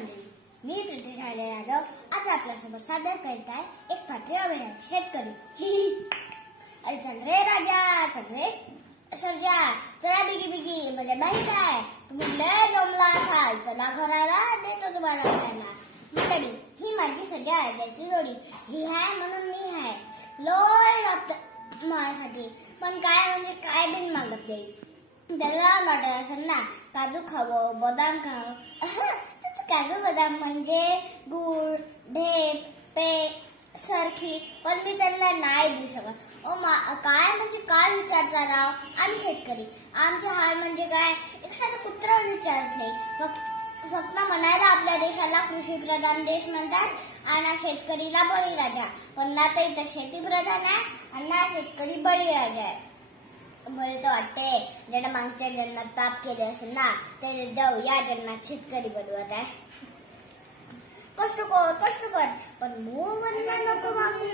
मंडळी, मी प्रतिशा यादव आज आपल्यासोबत सादर करीत आहे एक पात्रे अभिनय शेतकरी. अरे चल रे राजा, चल रे सर्जा, चला बिगी बिगी म्हणजे माहित आहे तुम्ही लय जमला असाल. चला घराला, देतो तुम्हाला खायला. मंडळी, ही माझी सर्जा राजाची जोडी. ही आहे म्हणून मी आहे. लोय रक्त माझ्यासाठी, पण काय म्हणजे काय बिन मागत नाही. त्याला वाटत असेल ना काजू खावं, बदाम खावं. काजू बदाम म्हणजे गुळ, ढेप, पेट सारखी, पण मी त्यांना नाही देऊ शकत. काय म्हणजे काय विचारता राव, आम्ही शेतकरी. आमचे हाल म्हणजे काय, एक साधं कुत्रा विचारत नाही. फक्त म्हणायला आपल्या देशाला कृषीप्रधान देश म्हणतात आणि शेतकरीला बळीराजा. पण ना तर इथं शेती प्रधान आहे आणि ना शेतकरी बळीराजा आहे. मला तर वाटते ज्याने मागच्या जन्मात पाप केले असेल ना त्याने देव या जन्मात शेतकरी बनवत आहे. कष्ट कर पण मूळ म्हणणं नको मागू.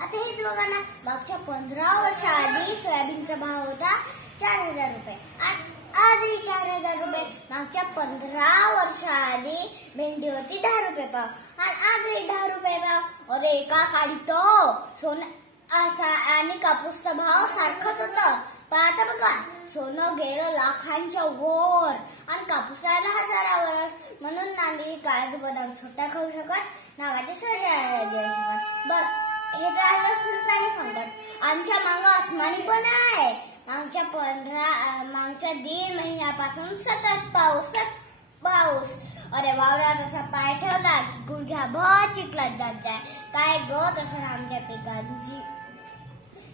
आता हेच बघा ना, मागच्या 15 वर्षाआधी सोयाबीनचा भाव होता 4000 रुपये आणि आजही 4000 रुपये. मागच्या 15 वर्षाआधी भेंडी होती 10 रुपये पाव आणि आजही 10 रुपये पाव. अरे एका काळी तो सोनं आणि कापूसचा भाव सारखाच होता. पण आता बघा, सोनं गेलं लाखांच्या वर आणि कापूस राहिला हजारावर. म्हणून ना मी काजू बदाम स्वतः खाऊ शकत ना माझ्या सर्जा देऊ शकत. बर, हे तर आलं नाही सांगत. आमच्या मागं आसमानी पण आहे. मागच्या 1.5 महिन्यापासून सतत पाऊस. अरे वावरात असा पाय ठेवला की गुडघ्याभर चिखलात जात जाय. काय गत असं आमच्या पिकांची.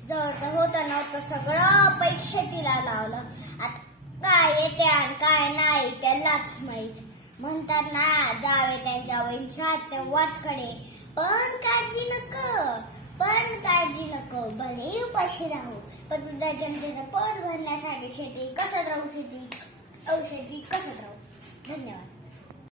जर होतं नव्हतं सगळं पैक शेतीला लावलं. आता काय येते आणि काय नाही त्यालाच माहित. म्हणतात ना, जावे त्यांच्या वंशात तेव्हाच कडे. पण काळजी नको, भले उपाशी राहू, पण तुझ्या जनतेचं पोट भरण्यासाठी शेती कसं राहू. धन्यवाद.